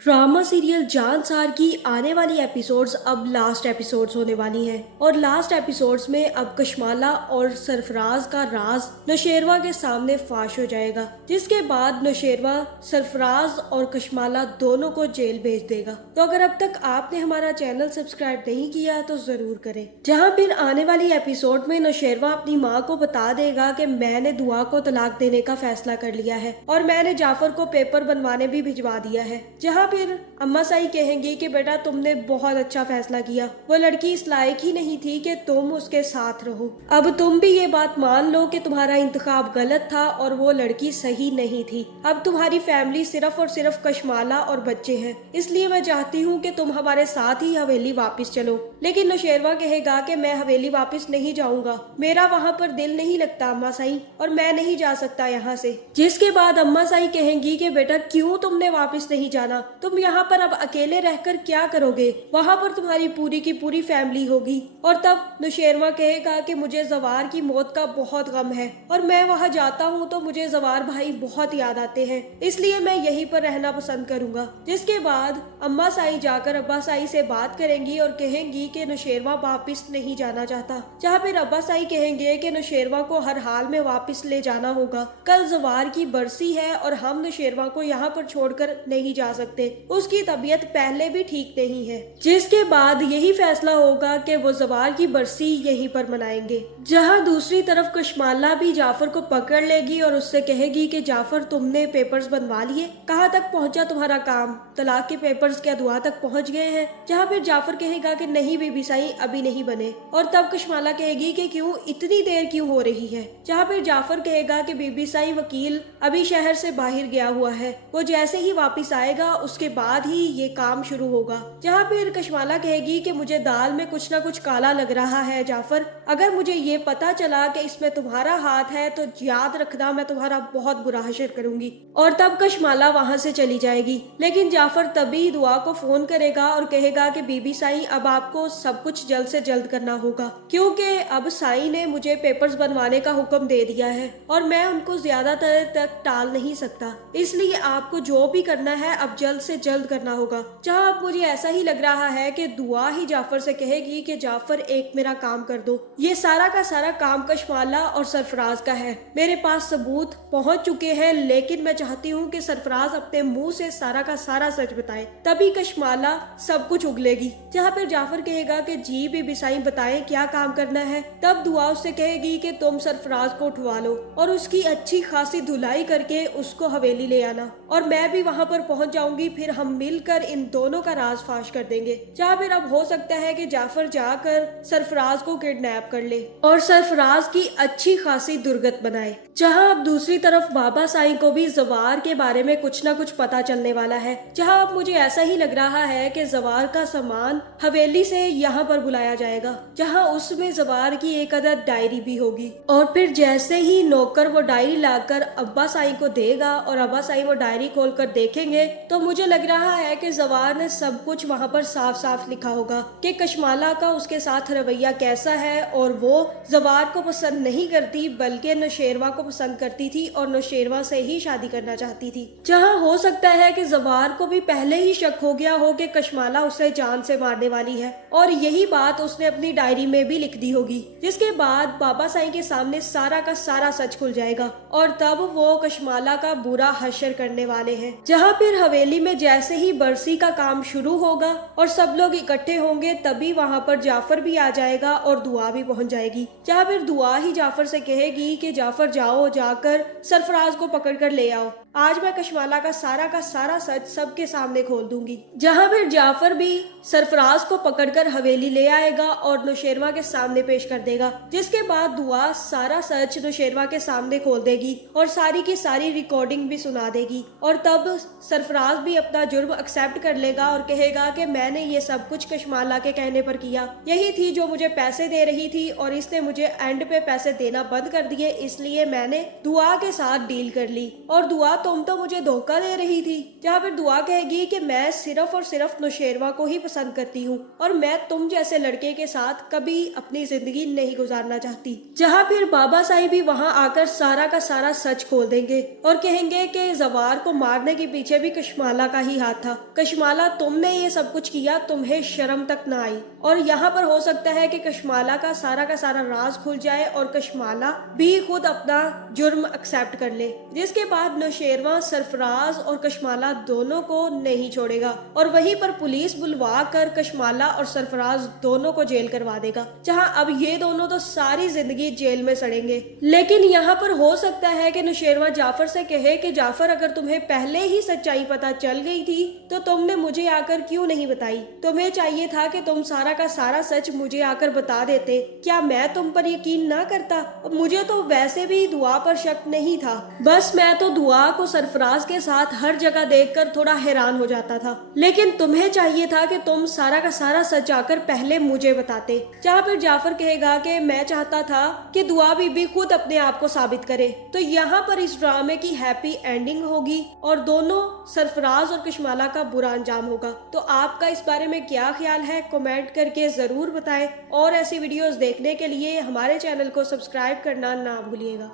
Drama serial Jansar की आने वाली एपिसोड्स अब लास्ट एपिसोड्स होने वाली हैं और लास्ट एपिसोड्स में अब कशमाला और सरफराज का राज नौशेरवा के सामने फाश हो जाएगा, जिसके बाद नौशेरवा सरफराज और कशमाला दोनों को जेल भेज देगा। तो अगर अब तक आपने हमारा चैनल सब्सक्राइब नहीं किया तो जरूर करें। जहां फिर आने वाली एपिसोड में नौशेरवा अपनी माँ को बता देगा कि मैंने दुआ को तलाक देने का फैसला कर लिया है और मैंने जाफर को पेपर बनवाने भी भिजवा दिया है। जहां फिर अम्मा साई कहेंगी कि बेटा तुमने बहुत अच्छा फैसला किया, वो लड़की इस लायक ही नहीं थी कि तुम उसके साथ रहो। अब तुम भी ये बात मान लो कि तुम्हारा इंतखाब गलत था और वो लड़की सही नहीं थी। अब तुम्हारी फैमिली सिर्फ और सिर्फ कशमाला और बच्चे हैं, इसलिए मैं चाहती हूँ कि तुम हमारे साथ ही हवेली वापस चलो। लेकिन नौशेरवा कहेगा कि मैं हवेली वापस नहीं जाऊंगा, मेरा वहाँ पर दिल नहीं लगता अम्मा साई, और मैं नहीं जा सकता यहाँ से। जिसके बाद अम्मा साई कहेंगी कि बेटा क्यों तुमने वापस नहीं जाना, तुम यहाँ पर अब अकेले रहकर क्या करोगे, वहाँ पर तुम्हारी पूरी की पूरी फैमिली होगी। और तब नौशेरवा कहेगा कि मुझे जवार की मौत का बहुत गम है और मैं वहाँ जाता हूँ तो मुझे जवार भाई बहुत याद आते हैं, इसलिए मैं यहीं पर रहना पसंद करूंगा। जिसके बाद अम्मा साई जाकर अब्बा साई से बात करेंगी और कहेंगी कि नौशेरवा वापस नहीं जाना चाहता। जहाँ फिर अब्बा साई कहेंगे कि नौशेरवा को हर हाल में वापस ले जाना होगा, कल जवार की बरसी है और हम नौशेरवा को यहाँ पर छोड़कर नहीं जा सकते, उसकी तबीयत पहले भी ठीक नहीं है। जिसके बाद यही फैसला होगा कि वो जवार की बरसी यहीं पर मनाएंगे। जहाँ दूसरी तरफ कशमाला भी जाफर को पकड़ लेगी और उससे कहेगी कि जाफर तुमने पेपर्स बनवा लिए, कहाँ तक पहुँचा तुम्हारा काम, तलाक के पेपर्स क्या दुआ तक पहुँच गए हैं। जहाँ फिर जाफर कहेगा कि नहीं बीबी साई अभी नहीं बने, और तब कशमाला कहेगी कि क्यों इतनी देर क्यों हो रही है। जहाँ फिर जाफर कहेगा कि बीबी साई वकील अभी शहर से बाहर गया हुआ है, वो जैसे ही वापिस आएगा उसके बाद ही ये काम शुरू होगा। जहाँ फिर कशमाला कहेगी कि मुझे दाल में कुछ ना कुछ काला लग रहा है जाफर, अगर मुझे ये पता चला कि इसमें तुम्हारा हाथ है तो याद रखना मैं तुम्हारा बहुत बुरा हशर करूंगी। और तब कशमाला वहाँ से चली जाएगी। लेकिन जाफर तभी दुआ को फोन करेगा और कहेगा कि बीबी साई अब आपको सब कुछ जल्द से जल्द करना होगा, क्योंकि अब साई ने मुझे पेपर्स बनवाने का हुक्म दे दिया है और मैं उनको ज्यादा देर तक टाल नहीं सकता, इसलिए आपको जो भी करना है अब जल्द से जल्द करना होगा। जहाँ अब मुझे ऐसा ही लग रहा है कि दुआ ही जाफर से कहेगी कि जाफर एक मेरा काम कर दो, ये सारा का सारा काम कशमाला और सरफराज का है, मेरे पास सबूत पहुंच चुके हैं, लेकिन मैं चाहती हूँ कि सरफराज अपने मुंह से सारा का सारा सच बताए, तभी कशमाला सब कुछ उगलेगी। जहाँ पर जाफर कहेगा कि जी बीबी साई बताएं क्या काम करना है। तब दुआ उससे कहेगी कि तुम सरफराज को उठवा लो और उसकी अच्छी खासी धुलाई करके उसको हवेली ले आना, और मैं भी वहाँ पर पहुँच जाऊंगी, फिर हम मिलकर इन दोनों का राज फाश कर देंगे। जहाँ फिर अब हो सकता है कि जाफर जाकर सरफराज को किडनैप कर ले और सरफराज की अच्छी खासी दुर्गत बनाए। जहाँ अब दूसरी तरफ बाबा साई को भी जवार के बारे में कुछ ना कुछ पता चलने वाला है। जहाँ अब मुझे ऐसा ही लग रहा है कि जवार का सामान हवेली से यहाँ पर बुलाया जाएगा, जहाँ उसमें जवार की एक अदद डायरी भी होगी। और फिर जैसे ही नौकर वो डायरी लाकर अब्बा साई को देगा और अब्बा साई वो डायरी खोलकर देखेंगे तो मुझे लग रहा है कि जवार ने सब कुछ वहाँ पर साफ साफ लिखा होगा कि कशमाला का उसके साथ रवैया कैसा है, और वो जवार को पसंद नहीं करती बल्कि नौशेरवा को पसंद करती थी और नौशेरवा से ही शादी करना चाहती थी। जहाँ हो सकता है कि जवार को भी पहले ही शक हो गया हो कि कशमाला उसे जान से मारने वाली है, और यही बात उसने अपनी डायरी में भी लिख दी होगी। जिसके बाद बाबा साई के सामने सारा का सारा सच खुल जाएगा और तब वो कशमाला का बुरा हशर करने वाले हैं। जहाँ फिर हवेली में जैसे ही बरसी का काम शुरू होगा और सब लोग इकट्ठे होंगे, तभी वहाँ पर जाफर भी आ जाएगा और दुआ भी पहुँच जाएगी। जहाँ फिर दुआ ही जाफर से कहेगी कि जाफर जाओ, जाकर सरफराज को पकड़ कर ले आओ, आज मैं कशमाला का सारा सच सबके सामने खोल दूंगी। जहाँ फिर जाफर भी सरफराज को पकड़कर हवेली ले आएगा और नौशेरवा के सामने पेश कर देगा। जिसके बाद दुआ सारा सच नौशेरवा के सामने खोल देगी और सारी की सारी रिकॉर्डिंग भी सुना देगी, और तब सरफराज भी अपना जुर्म एक्सेप्ट कर लेगा और कहेगा कि मैंने ये सब कुछ कशमाला के कहने पर किया, यही थी जो मुझे पैसे दे रही थी और इसने मुझे एंड पे पैसे देना बंद कर दिए, इसलिए मैंने दुआ के साथ डील कर ली। और दुआ तुम तो मुझे धोखा दे रही थी। जहाँ फिर दुआ कहेगी कि मैं सिर्फ और सिर्फ नौशेरवा को ही पसंद करती हूँ और मैं तुम जैसे लड़के के साथ कभी अपनी जिंदगी नहीं गुजारना चाहती। जहाँ फिर बाबा साहिब भी वहाँ आकर सारा का सारा सच खोल देंगे और कहेंगे कि जवार को मारने के पीछे भी कशमाला का ही हाथ था। कशमाला, तुमने ये सब कुछ किया, तुम्हें शर्म तक न आई। और यहाँ पर हो सकता है कि कशमाला का सारा राज खुल जाए और कशमाला भी खुद अपना जुर्म एक्सेप्ट कर ले, जिसके बाद नौशेरवा सरफराज और कशमाला दोनों को नहीं छोड़ेगा और वहीं पर पुलिस बुलवा कर कशमाला और सरफराज दोनों को जेल करवा देगा, जहां अब ये दोनों तो सारी जिंदगी जेल में सड़ेंगे। लेकिन यहाँ पर हो सकता है कि नौशेरवा जाफर से कहे कि जाफर, अगर तुम्हें पहले ही सच्चाई पता चल गई थी तो तुमने मुझे आकर क्यों नहीं बताई? तुम्हें चाहिए था कि तुम सारा का सारा सच मुझे आकर बता देते। क्या मैं तुम पर यकीन ना करता? मुझे तो वैसे भी दुआ पर शक नहीं था, बस मैं तो दुआ को सरफराज के साथ हर जगह देखकर थोड़ा हैरान हो जाता था। लेकिन तुम्हें चाहिए था कि तुम सारा का सारा सच आकर पहले मुझे बताते। जहाँ पर जाफर कहेगा कि मैं चाहता था कि दुआ बीबी खुद अपने आप को साबित करे। तो यहाँ पर इस ड्रामे की हैप्पी एंडिंग होगी और दोनों सरफराज और कशमाला का बुरा अंजाम होगा। तो आपका इस बारे में क्या ख्याल है, कमेंट करके जरूर बताएं और ऐसी वीडियोस देखने के लिए हमारे चैनल को सब्सक्राइब करना ना भूलिएगा।